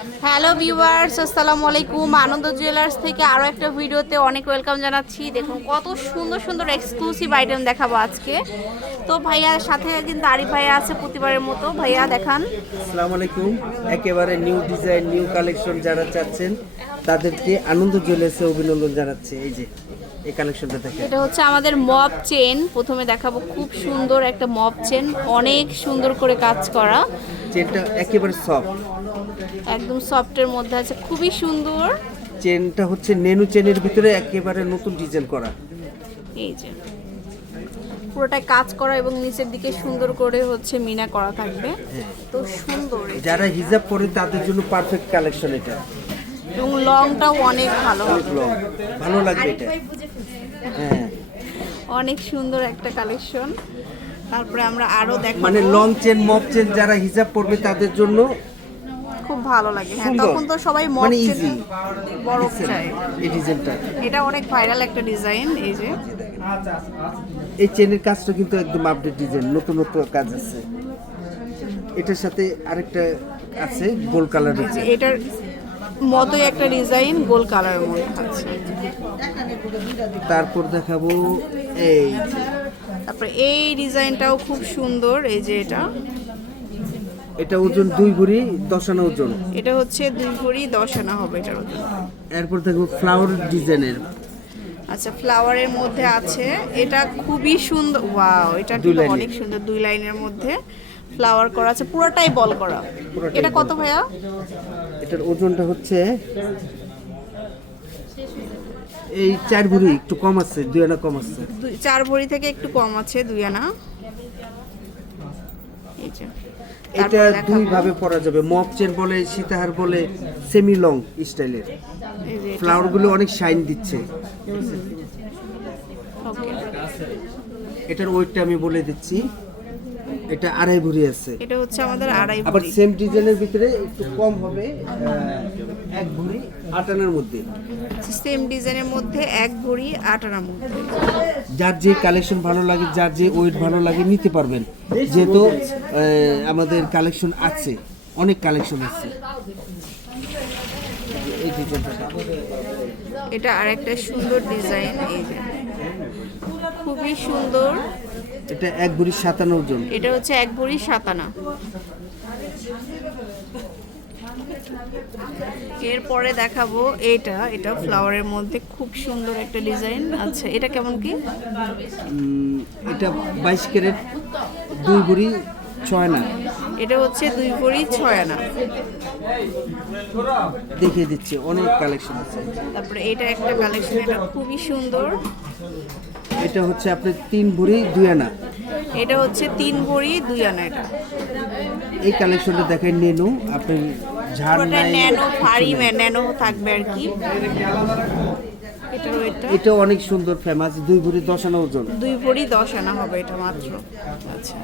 Hello viewers আসসালামু আলাইকুম। আনন্দ jewellers থেকে আরও একটা ভিডিওতে অনেক ওয়েলকাম জানাচ্ছি। দেখুন কত সুন্দর সুন্দর এক্সক্লুসিভ আইটেম দেখাবো আজকে। তো ভাইয়ার সাথে কিন্তু আরিফ ভাইয়া আছে প্রতিবারের মতো। ভাইয়া দেখান। আসসালামু আলাইকুম। একেবারে নিউ ডিজাইন নিউ কালেকশন যারা চাচ্ছেন তাদেরকে আনন্দ জুয়েলার্সে অভিনন্দন জানাচ্ছে। এই যে এই কালেকশনটা দেখেন। এটা হচ্ছে আমাদের মব চেন প্রথমে দেখাবো খুব সুন্দর একটা মব চেন অনেক সুন্দর করে কাজ করা। চেনটা একেবারে সফট একদম সফটের মধ্যে আছে খুবই সুন্দর। চেনটা হচ্ছে নেনু চেনের ভিতরে একেবারে নতুন ডিজাইন করা। এই যে। পুরোটাই কাজ করা এবং নিচের দিকে সুন্দর করে হচ্ছে মিনা করা থাকবে। তো সুন্দর যারা হিজাব পরে তাদের জন্য পারফেক্ট কালেকশন এটা। এবং লংটাও অনেক ভালো. ভালো লাগবে এটা। হ্যাঁ। অনেক সুন্দর একটা কালেকশন তারপরে আমরা আরও দেখ মানে লং চেন মপ চেন যারা হিজাব পরবে তাদের জন্য খুব ভালো লাগে। হ্যাঁ তখন তো সবাই মানে চেন বড় চাই এই ডিজাইনটা এটা অনেক ভাইরাল একটা ডিজাইন এই যে। এই চেনের কাজটা কিন্তু একদম আপডেট ডিজাইন নতুন নতুন কাজ আছে। এটার সাথে আরেকটা আছে গোল কালারের যে এটার মতোই একটা ডিজাইন গোল কালারের মধ্যে আছে। তারপর দেখাবো এই তারপরে এই ডিজাইনটাও খুব সুন্দর এই যে এটা। এটা ওজন দুই ভরি দশ আনা ওজন? এটা হচ্ছে দুই ভরি দশ আনা হবে এটার ওজন। এরপর দেখব ফ্লাওয়ার ডিজাইনের আচ্ছা ফ্লাওয়ারের মধ্যে আছে। এটা খুবই সুন্দর ওয়াও এটা অনেক সুন্দর দুই লাইনের মধ্যে ফ্লাওয়ার করা আছে। পুরোটাই বল করা। এটা কত ভাইয়া? এটার ওজনটা হচ্ছে এই চার ভরি একটু কম আছে দুই আনা কম আছে। চার ভরি থেকে একটু কম আছে দুই আনা। এই যে। এটা দুই ভাবে পরা যাবে। মপ চেন বলে সীতাহার বলে সেমি লং স্টাইলের ফ্লাওয়ারগুলো অনেক শাইন দিচ্ছে। এটার ওয়েটটা আমি বলে দিচ্ছি। এটা আড়াই ভরি আছে। এটা হচ্ছে আমাদের আড়াই ভরি। আবার সেম ডিজাইনের ভিতরে একটু কম হবে এক ভরি আট আনার মধ্যে সেম ডিজাইনের মধ্যে এক ভরি আট আনার মধ্যে। যার যে কালেকশন ভালো লাগে যার যে ওয়েট ভালো লাগে নিতে পারবেন। যেহেতু আমাদের কালেকশন আছে অনেক কালেকশন আছে। এটা আরেকটা সুন্দর ডিজাইন এই খুবই সুন্দর। এটা এক ভরি সাতান্ন ওজন এটা হচ্ছে এক ভরি সাতানা। এরপরে দেখাবো এটা এটা ফ্লাওয়ারের মধ্যে খুব সুন্দর একটা ডিজাইন আচ্ছা এটা কেমন কি? এটা বাইশ ক্যারেট দুই ভরি ছয় না এটা হচ্ছে দুই ভরি ছয় আনা দেখিয়ে দিচ্ছি অনেক কালেকশন আছে। তারপরে এটা একটা কালেকশন এটা খুবই সুন্দর। এটা হচ্ছে আপনার তিন ভরি দুই আনা। এটা হচ্ছে তিন ভরি দুই আনা এটা। এই কালেকশনটা দেখেন নেনু আপনি ঝাড় নাই ন্যানো ফারি ন্যানো থাকবে আর কি। এটা। অনেক সুন্দর ফেমাস দুই ভরি দশ আনা ওজন। দুই ভরি দশ আনা হবে এটা মাত্র। আচ্ছা।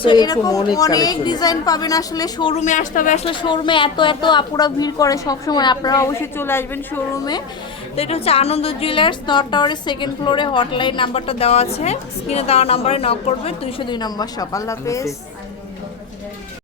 তো তো এরকম অনেক ডিজাইন পাবেন আসলে শোরুমে আসতে হবে। আসলে শোরুমে এত এত আপুরা ভিড় করে সবসময়। আপনারা অবশ্যই চলে আসবেন শোরুমে তো এটা হচ্ছে আনন্দ জুয়েলার্স নর্থ টাওয়ারের সেকেন্ড ফ্লোরে হটলাইন নাম্বারটা দেওয়া আছে। স্ক্রিনে দেওয়া নাম্বারে নক করবে দুইশো দুই নম্বর শপ আল্লাহ হাফেজ।